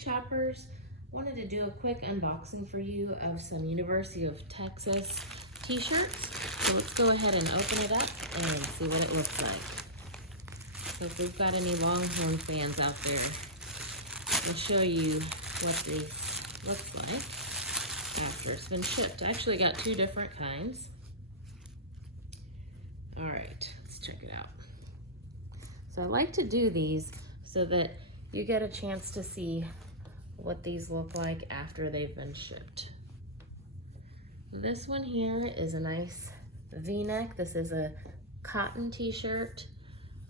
shoppers, wanted to do a quick unboxing for you of some University of Texas t-shirts. So let's go ahead and open it up and see what it looks like. So if we've got any Longhorn fans out there, I'll show you what this looks like after it's been shipped. I actually got two different kinds. All right, let's check it out. So I like to do these so that you get a chance to see what these look like after they've been shipped. This one here is a nice V-neck. This is a cotton t-shirt.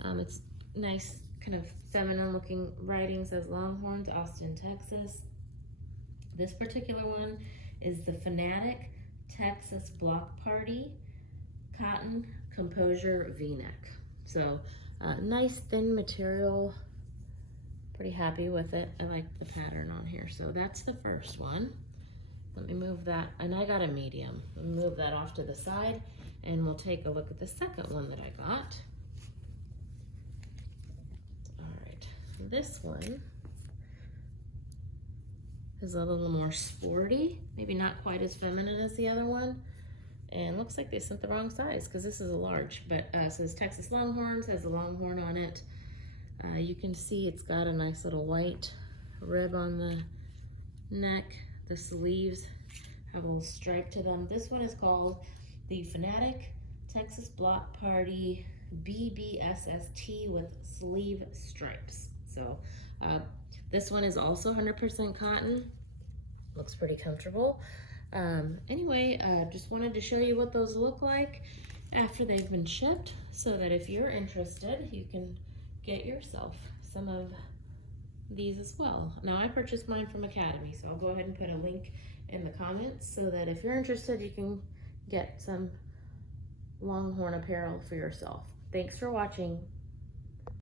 It's nice, kind of feminine looking writing, says Longhorns, Austin, Texas. This particular one is the Fanatic Texas Block Party cotton Composure V-neck. So nice thin material, pretty happy with it. I like the pattern on here. So that's the first one. Let me move that, and I got a medium. Let me move that off to the side and we'll take a look at the second one that I got. All right, this one is a little more sporty, maybe not quite as feminine as the other one. And looks like they sent the wrong size because this is a large, but it says Texas Longhorns, has a Longhorn on it. You can see it's got a nice little white rib on the neck. The sleeves have a little stripe to them. This one is called the Fanatic Texas Block Party BBSST with sleeve stripes. So this one is also 100% cotton. Looks pretty comfortable. Anyway, just wanted to show you what those look like after they've been shipped, so that if you're interested, you can get yourself some of these as well. Now, I purchased mine from Academy, so I'll go ahead and put a link in the comments so that if you're interested, you can get some Longhorn apparel for yourself. Thanks for watching.